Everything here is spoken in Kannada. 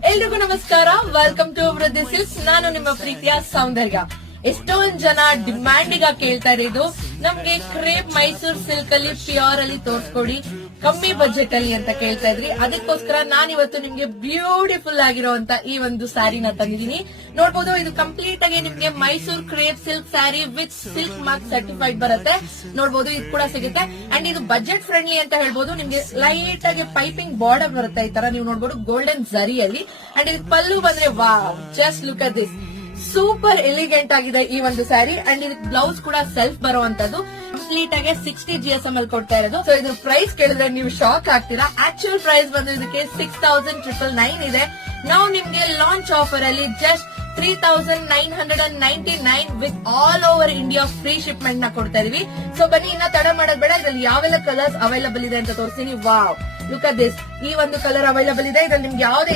ಎಲ್ರಿಗೂ ನಮಸ್ಕಾರ, ವೆಲ್ಕಮ್ ಟು ವೃದ್ಧಿ ಸಿಲ್ಕ್ಸ್. ನಾನು ನಿಮ್ಮ ಪ್ರೀತಿಯ ಸೌಂದರ್ಯ. ಎಷ್ಟೊಂದ್ ಜನ ಡಿಮ್ಯಾಂಡಿಗ ಕೇಳ್ತಾ ಇರೋದು, ನಮ್ಗೆ ಕ್ರೇಪ್ ಮೈಸೂರ್ ಸಿಲ್ಕ್ ಅಲ್ಲಿ ಪ್ಯೂರ್ ಅಲ್ಲಿ ತೋರ್ಸ್ಕೊಡಿ ಕಮ್ಮಿ ಬಜೆಟ್ ಅಲ್ಲಿ ಅಂತ ಕೇಳ್ತಾ ಇದ್ರಿ. ಅದಕ್ಕೋಸ್ಕರ ನಾನಿವತ್ತು ನಿಮ್ಗೆ ಬ್ಯೂಟಿಫುಲ್ ಆಗಿರುವಂತ ಈ ಒಂದು ಸ್ಯಾರಿನ ತಂದಿದ್ದೀನಿ. ನೋಡ್ಬೋದು, ಇದು ಕಂಪ್ಲೀಟ್ ಆಗಿ ನಿಮ್ಗೆ Mysore crepe silk sari with silk mark certified ಬರುತ್ತೆ. ನೋಡ್ಬೋದು, ಇದು ಕೂಡ ಸಿಗುತ್ತೆ. ಅಂಡ್ ಇದು ಬಜೆಟ್ ಫ್ರೆಂಡ್ಲಿ ಅಂತ ಹೇಳ್ಬೋದು. ನಿಮ್ಗೆ ಲೈಟ್ ಆಗಿ ಪೈಪಿಂಗ್ ಬಾರ್ಡರ್ ಬರುತ್ತೆ. ಈ ತರ ನೀವು ನೋಡ್ಬೋದು ಗೋಲ್ಡನ್ ಜರಿಯಲ್ಲಿ. ಅಂಡ್ ಇದು ಪಲ್ಲು ಬಂದ್ರೆ wow, just look at this, super elegant ಆಗಿದೆ ಈ ಒಂದು ಸ್ಯಾರಿ. ಅಂಡ್ ಇದಕ್ಕೆ ಬ್ಲೌಸ್ ಕೂಡ ಸೆಲ್ಫ್ ಬರುವಂತದ್ದು. ಕಂಪ್ಲೀಟ್ ಆಗಿ 60 GSM ಅಲ್ಲಿ ಕೊಡ್ತಾ ಇರೋದು. ಸೊ ಇದ್ರ ಪ್ರೈಸ್ ಕೇಳಿದ್ರೆ ನೀವು ಶಾಕ್ ಆಗ್ತೀರಾ. ಆಕ್ಚುಯಲ್ ಪ್ರೈಸ್ ಬಂದು ಇದಕ್ಕೆ 6,999 ಇದೆ. ನಾವು ನಿಮ್ಗೆ ಲಾಂಚ್ ಆಫರ್ ಅಲ್ಲಿ just 3,999 with all over India free shipment ನ ಕೊಡ್ತಾ ಇದೀವಿ. ಸೊ ಬನ್ನಿ, ಇನ್ನ ತಡ ಮಾಡೋದ್ ಬೇಡ. ಇದ್ರಲ್ಲಿ ಯಾವೆಲ್ಲ ಕಲರ್ಸ್ ಅವೈಲಬಲ್ ಇದೆ ಅಂತ ತೋರಿಸ್ತೀನಿ. ವಾವ್, ಲುಕ್ ಅಟ್ ದಿಸ್, ಈ ಒಂದು ಕಲರ್ ಅವೈಲಬಲ್ ಇದೆ. ಇದ್ರಲ್ಲಿ ನಿಮ್ಗೆ ಯಾವ್ದೇ